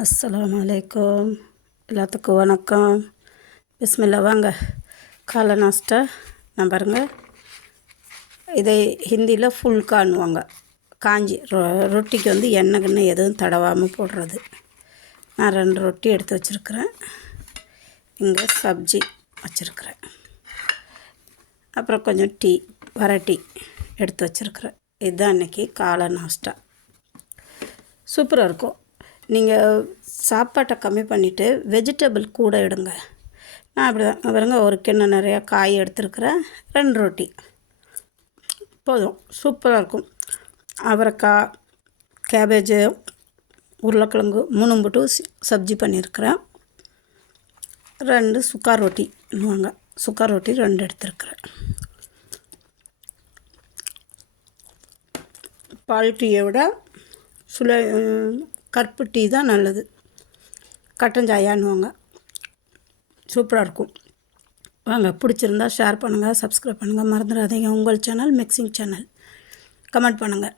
அஸ்ஸலாமு அலைக்கும். எல்லாத்துக்கும் வணக்கம். பிஸ்மில்லா. வாங்க காலை நாஸ்டா. நான் பாருங்கள், இதை ஹிந்தியில் ஃபுல்கான்னுவாங்க. காஞ்சி ரொட்டிக்கு வந்து எண்ணெய் கிண்ணெய் எதுவும் தடவாமல் போடுறது. நான் 2 ரொட்டி எடுத்து வச்சுருக்கிறேன். இங்கே சப்ஜி வச்சுருக்கிறேன். அப்புறம் கொஞ்சம் வர டீ எடுத்து வச்சுருக்கிறேன். இதுதான் இன்றைக்கி காலை நாஸ்டா. சூப்பராக இருக்கும். நீங்கள் சாப்பாட்டை கம்மி பண்ணிவிட்டு வெஜிடபிள் கூட எடுங்க. நான் அப்படி தான் பாருங்க, ஒரு கிண்ணம் நிறையா காய் எடுத்துருக்கிறேன். 2 ரொட்டி போதும். சூப்பராக இருக்கும். அவரைக்காய், கேபேஜு, உருளைக்கிழங்கு 3 போட்டு சப்ஜி பண்ணியிருக்கிறேன். 2 சுக்கா ரொட்டின்னுவாங்க, சுக்கா ரொட்டி 2 எடுத்துருக்கிறேன். பால் டீயை விட கருப்பு டீ தான் நல்லது. கட்டஞ்சாயான்னுவாங்க. சூப்பராக இருக்கும். வாங்க, பிடிச்சிருந்தா ஷேர் பண்ணுங்கள், சப்ஸ்கிரைப் பண்ணுங்கள். மறந்துடாதீங்க. உங்கள் சேனல் மிக்சிங் சேனல். கமெண்ட் பண்ணுங்கள்.